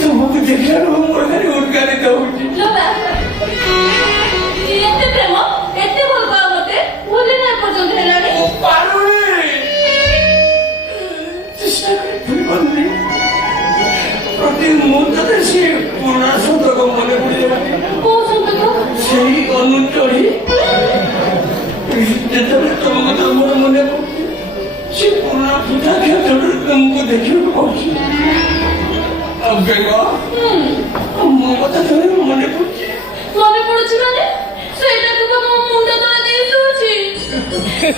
तुमको देखला मोर खाली उड़काने दउची लोबा एते प्रेम एते भल पाओ मते भूले ना पର୍ଯ୍यন্ত হেলানি পারুনি চেষ্টা করে ভুলবনি প্রতি মুহূর্তে সে পুরনো সন্তক মনে পড়ে যাবে ও সন্তক সেই অনুচরি যেতবে তোমাকে আমার মনে পড়ছে সে পুরনো পিতা ক্ষেত্রে তোমাকে দেখিବାକୁ পাচ্ছি বেগা ମୋ କଥା ଥରେ ମନେ ପଡୁଛି ମନେ ପଡୁଛି ମାନେ ସେଇଟା ତ ମୋ ମୁଣ୍ଡ ତଳେ ଦେଇ ଶୋଉଛି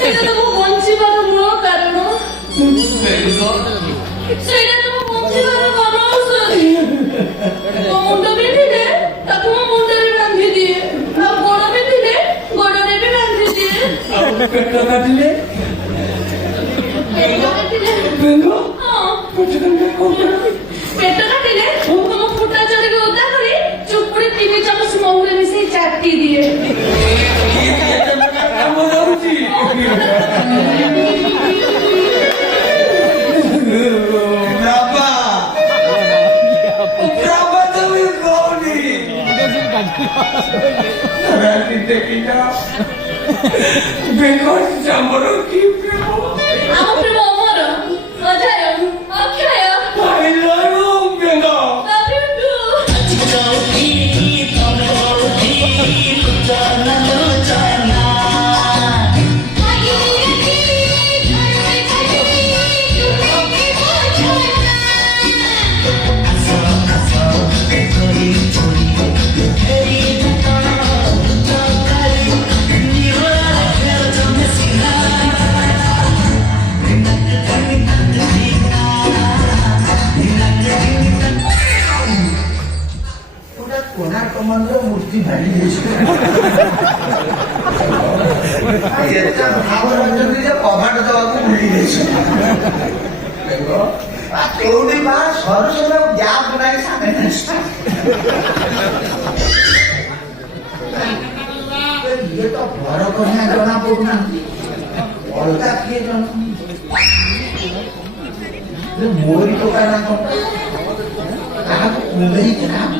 ସେଇଟା ତ ମୁଁ ବଞ୍ଚିବାର ମୂଳ କାରଣ ସେଇଟା ତ ମୁଁ ବଞ୍ଚିବାର ମନ ମୋ ମୁଣ୍ଡ ବିନ୍ଧିଲେ ତାକୁ ମୋ ମୁଣ୍ଡରେ ବାନ୍ଧି ଦିଏ ଆଉ ଗୋଡ ବିନ୍ଧିଲେ ଗୋଡରେ ବି ବାନ୍ଧି ଦିଏ ପେଟ କାଟିଲେ ପେଟ କାଟିଲେ ବେଙ୍ଗ ହଁ ପେଟ କାଟିଲେ କଣ ପେଟ କାଟିଲେ ମୋ ଫୁଟା ଚଢ଼ିକି ଓଦା କରି ଚୁପୁଡି 3 ଚାମଚ ମହୁରେ ମିଶେଇ ଚାଟି ଦିଏ କାମ ଯାଉଛି ବାବା ବାବା তুমি କହୁନି ରାତି ଦେଖିଲ ବେଙ୍ଗ ଆମର କି ପ୍ରେମ ଆମ ପ୍ରେମ ଅମର ଅଜୟ ଅକ୍ଷୟ I love you, ବେଙ୍ଗ love you too কোণার্ক মন্দির মূর্তি ভাঙি দিয়েছে ভাবর অଛନ୍ତି যে কবাট দেওয়াକୁ ভুলি ଯାଇଛି କେଉଁଠି ବା ସରୁ ସରୁ ଗ୍ୟାପ୍ ନାହିଁ ସାଙ୍ଗେ ଇଏ ତ ବର କନ୍ୟା ଜଣା ପଡୁନାହାନ୍ତି ଅଲଗା କିଏ ଜଣା ମୋରି ଟୋକା ନା କଣ କାହାକୁ କୁଣ୍ଡେଇକି କାହାକୁ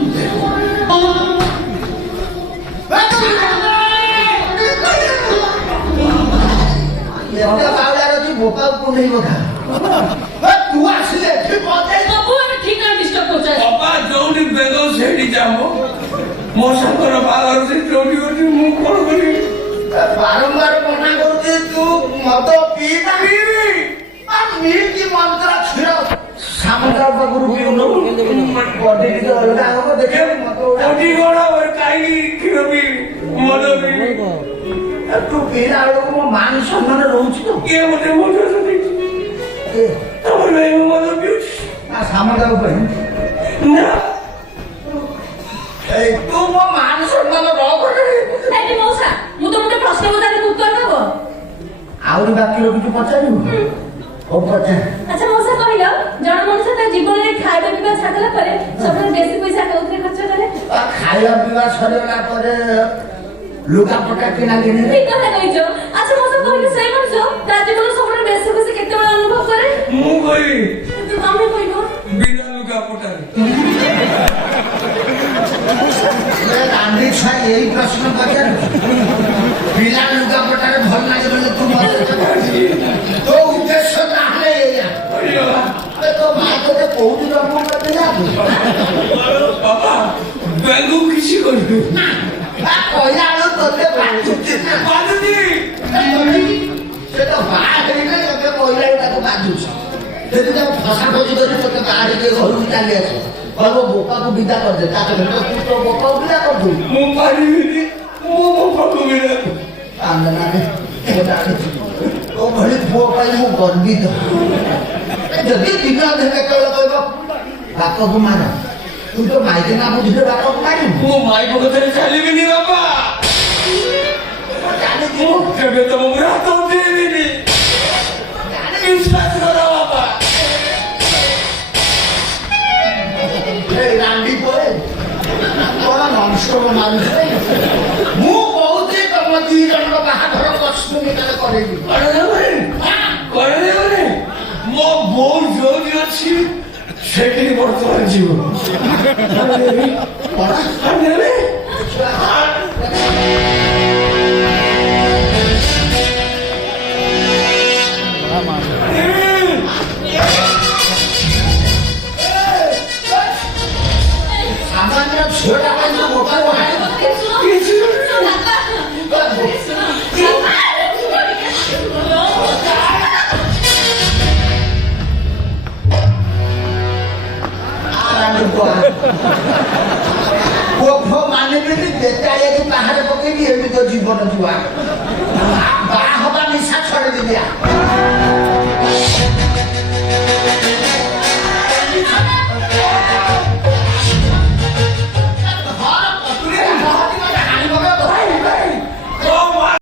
ବୋପାକୁ କୁଣ୍ଡେଇ ବଖା ତୁ ଆସିଲେ ସବୁ ଆମେ ଠିକ ଡିଷ୍ଟର୍ବ କରୁଛେ ବାପା ଯୋଉଠି ବେଙ୍ଗ ସେଇଠି ଯାମ ମୋ ସାଙ୍ଗର ବାହାଘର ସେ ଯୋଉଠି ଅଛି ମୁଁ କଣ କରିବି ବାରମ୍ବାର ମନା କରୁଛି ତୁ ମଦ ପିଇବି ମିଳିକି ମନ୍ତ୍ର କ୍ଷୀର ସାମୁଦ୍ର ପାଖରୁ ପିଉନୁ ବଡି ଟିକେ ଅଲଗା ହବ ଦେଖେ କୋଠି କଣ କାହିଁକି କ୍ଷୀର ବି ମଦ ବି ତୁ ପିଇଲା ବେଳକୁ ମୋ ମାନ ସମ୍ମାନ ରହୁଛି ତ କିଏ ଗୋଟେ ମଦ ଦେଇଛି ତମର ଭାଇ ମଦ ପିଉଛି ନା ସାମୁଦ୍ର ପାଇଁ ନା ତୁ ମୋ ମାନ ସମ୍ମାନ ରଖ ଏଠି ମଉସା ମୁଁ ତମକୁ ପ୍ରଶ୍ନ ପଚାରିକି ଉତ୍ତର ଦେବ ଆହୁରି ବାକି ରଖିଛୁ ପଚାରିବୁ ହଉ ପଚାର ଆଚ୍ଛା ମଉସା କହିଲ ଜଣେ ମଣିଷ ତା ଜୀବନରେ ଖାଇବା ପିଇବା ଛାଡ଼ିଲା ପରେ ସବୁଠାରୁ ବେଶୀ ପଇସା କୋଉଥିରେ ଖର୍ଚ୍ଚ କଲେ ଖାଇବା ପିଇବା ସରିଗଲା ପରେ ଲୁଗାପଟା କିଣା କିଣି ଠିକ କଥା କହିଛ ଆଚ୍ଛା ମଉସା କହିଲ ସେଇ ମଣିଷ ତା ଜୀବନରେ ସବୁଠାରୁ ବେଶୀ ଖୁସି କେତେବେଳେ ଅନୁଭବ କରେ ମୁଁ କହିବି ତମେ କହିବ ବିନା ଲୁଗା ପଟାରେ ରାଣ୍ଡି ଛୁଆ ଏଇ ପ୍ରଶ୍ନ ପଚାରୁ ବିନା ଲୁଗାପଟାରେ ଭଲ ଲାଗେ ବୋଲି ତୁ ତୋ ଉଦ୍ଦେଶ୍ୟ ତାହେଲେ ଏଇଆ ତୋ ମା ତୋତେ କୋଉଠି ଜନ୍ମ କରିଥିଲା ବାପା ବେଙ୍ଗ କିଛି କରିବି କହିଲା ବେଳୁ ତୋତେ ବାଜୁଛି ବାଜୁଛି ସେ ତ ବାହା ହେଇନା ଏବେ କହିଲା ତାକୁ ବାଜୁଛି ଯଦି ତାକୁ ଫସା ଫସି କରି ତୋତେ ବାହାରିକି ଘରକୁ ଚାଲି ଆସ କହିବ ବୋପାକୁ ବିଦା କରିଦେ ତାପରେ ତୁ ତୋ ବୋପାକୁ ବିଦା କରିଦୁ ମୁଁ ପାରିବିନି ମୋ ବାପାକୁ ବିନା କାନ୍ଦନାରେ ତୋ ଭଳି ପୁଅ ପାଇଁ ମୁଁ ଗର୍ବିତ ଯଦି ଦିନ ଅଧେ କେତେବେଳେ କହିବ ବାପକୁ ମାର ତୁ ତ ମାଇକିନା ବୁଝିଲେ ବାପକୁ ମାରିବୁ ମୋ ମାଇପ କଥାରେ ଚାଲିବିନି ବାପା ମୁଁ କେବେ ତମ ହାତ ଉଠେଇବିନି ବିଶ୍ୱାସ କର ବାପା ରାଣ୍ଡି ପରେ କଣ ନନଷ୍ଟପ ମାରୁଛି ମୁଁ କହୁଛି ତମ 2 ଜଣଙ୍କ ବାହାଘର କଷ୍ଟ କରେଇବି କରେ সেটি বর্তমান জীবন। পড়া আর নেবে? আর